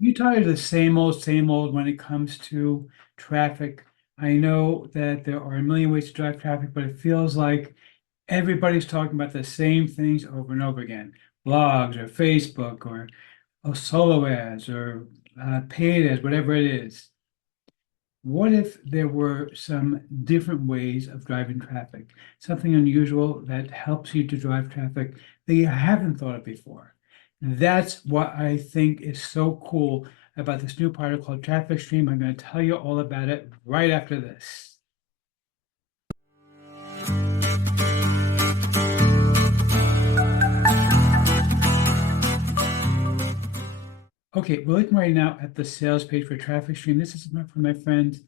You tired of the same old when it comes to traffic? I know that there are a million ways to drive traffic, but it feels like everybody's talking about the same things over and over again. Blogs or Facebook or solo ads or paid ads, whatever it is. What if there were some different ways of driving traffic? Something unusual that helps you to drive traffic that you haven't thought of before. That's what I think is so cool about this new product called Traffic Stream. I'm going to tell you all about it right after this. Okay, we're looking right now at the sales page for Traffic Stream. This is from my friend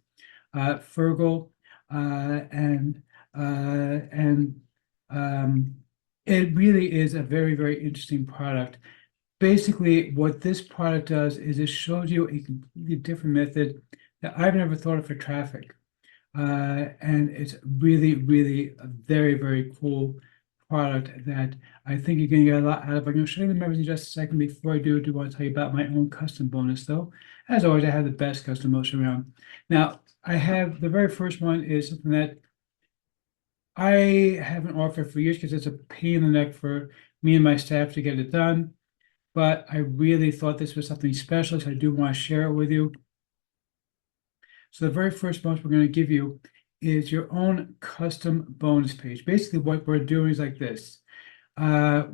Fergal, and it really is a very, very interesting product. Basically, what this product does is it shows you a completely different method that I've never thought of for traffic. And it's really, really a very, very cool product that I think you're going to get a lot out of. I'm going to show you the members in just a second. Before I do, I do want to tell you about my own custom bonus, though. As always, I have the best custom bonus around. Now, I have the very first one is something that I haven't offered for years because it's a pain in the neck for me and my staff to get it done. But I really thought this was something special, so I do want to share it with you. So the very first bonus we're going to give you is your own custom bonus page. Basically, what we're doing is like this.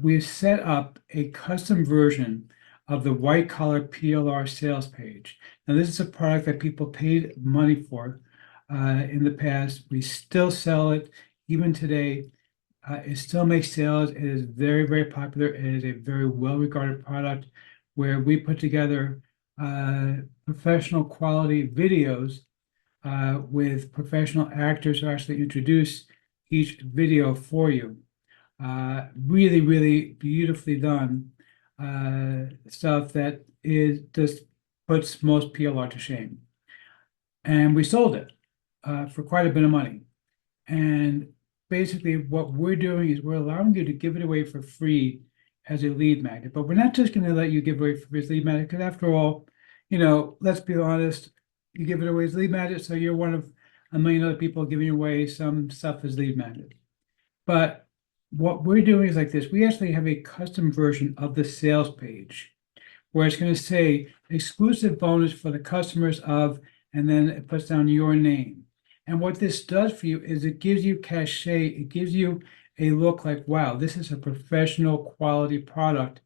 We've set up a custom version of the white collar PLR sales page. Now, this is a product that people paid money for in the past. We still sell it even today. It still makes sales. It is very, very popular. It is a very well-regarded product where we put together professional quality videos with professional actors who actually introduce each video for you. Really, really beautifully done stuff that is just puts most PLR to shame. And we sold it for quite a bit of money. And basically what we're doing is we're allowing you to give it away for free as a lead magnet. But we're not just going to let you give away for free as lead magnet, because after all, let's be honest, you give it away as lead magnet, so you're one of a million other people giving away some stuff as lead magnet. But what we're doing is like this. We actually have a custom version of the sales page where it's going to say exclusive bonus for the customers of, and then it puts down your name. And what this does for you is it gives you cachet. It gives you a look like, wow, this is a professional quality product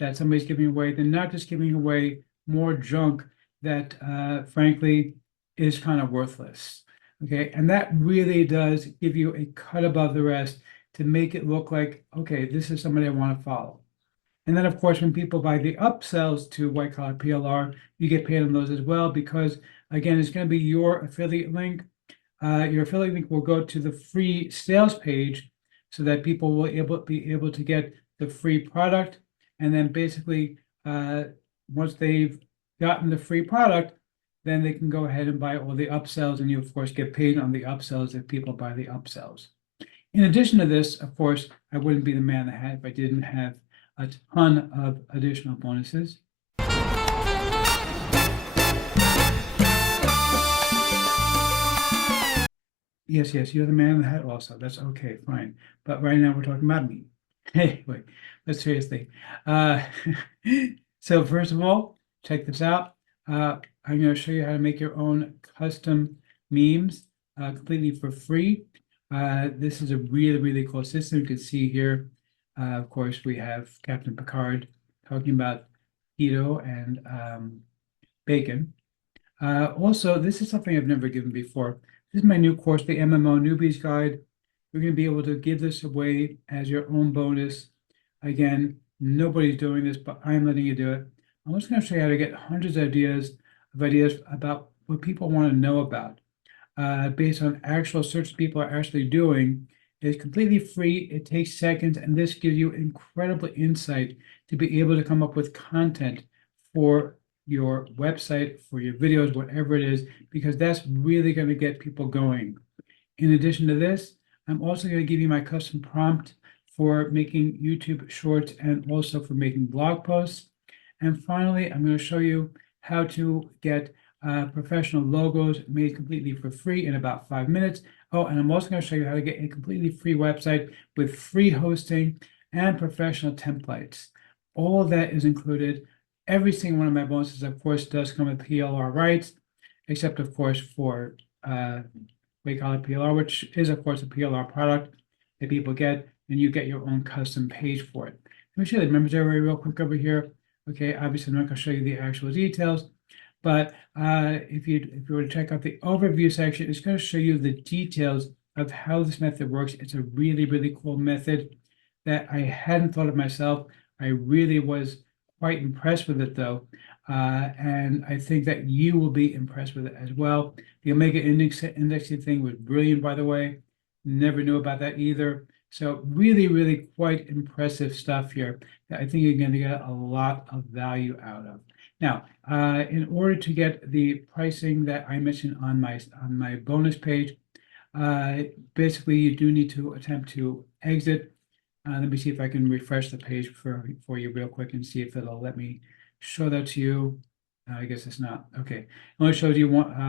that somebody's giving away. They're not just giving away more junk that frankly is kind of worthless. Okay, and that really does give you a cut above the rest to make it look like, okay, this is somebody I want to follow. And then, of course, when people buy the upsells to White Collar PLR, you get paid on those as well, because again, it's going to be your affiliate link. Your affiliate link will go to the free sales page so that people will be able to get the free product. And then basically, once they've gotten the free product, then they can go ahead and buy all the upsells, and you, of course, get paid on the upsells if people buy the upsells. In addition to this, of course, I wouldn't be the man in the hat if I didn't have a ton of additional bonuses. Yes, you're the man in the hat also. That's okay, fine. But right now we're talking about me. Hey, wait, let's seriously. So first of all, check this out. I'm going to show you how to make your own custom memes completely for free. This is a really, really cool system. You can see here, of course, we have Captain Picard talking about keto and bacon. Also, this is something I've never given before. This is my new course, the MMO Newbies Guide. We're going to be able to give this away as your own bonus. Again, nobody's doing this, but I'm letting you do it. I'm just going to show you how to get hundreds of ideas about what people want to know about based on actual search people are actually doing. It's completely free. It takes seconds, and this gives you incredible insight to be able to come up with content for your website, for your videos, whatever it is, because that's really going to get people going. In addition to this, I'm also going to give you my custom prompt for making YouTube shorts and also for making blog posts. And finally, I'm going to show you how to get professional logos made completely for free in about 5 minutes. Oh, and I'm also going to show you how to get a completely free website with free hosting and professional templates. All of that is included. Every single one of my bonuses, of course, does come with PLR rights, except, of course, for we call it PLR, which is, of course, a PLR product that people get, and you get your own custom page for it. Let me show you the members area real quick over here. Okay, obviously, I'm not going to show you the actual details, but if you were to check out the overview section, it's going to show you the details of how this method works. It's a really, really cool method that I hadn't thought of myself. I really was quite impressed with it, though. And I think that you will be impressed with it as well. The Omega indexing thing was brilliant, by the way. Never knew about that either. So really, really quite impressive stuff here that I think you're going to get a lot of value out of. Now, in order to get the pricing that I mentioned on my bonus page, basically you do need to attempt to exit. Let me see if I can refresh the page for you real quick and see if it'll let me show that to you. I guess it's not. Okay. It only shows you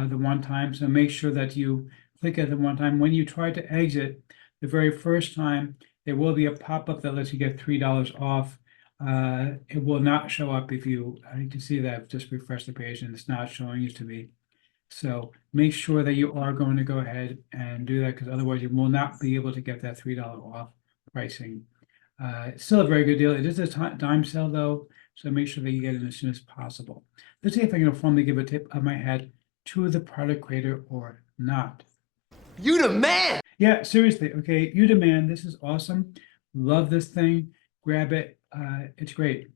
the one time, so make sure that you click at the one time. When you try to exit the very first time, there will be a pop-up that lets you get $3 off. It will not show up if you can see that I've just refreshed the page and it's not showing it to me. So make sure that you are going to go ahead and do that, because otherwise you will not be able to get that $3 off pricing. It's still a very good deal. It is a dime sale though, so make sure that you get it as soon as possible. Let's see if I can formally give a tip of my hat to the product creator or not. You the man! Yeah, seriously. Okay, you demand. This is awesome. Love this thing. Grab it. It's great.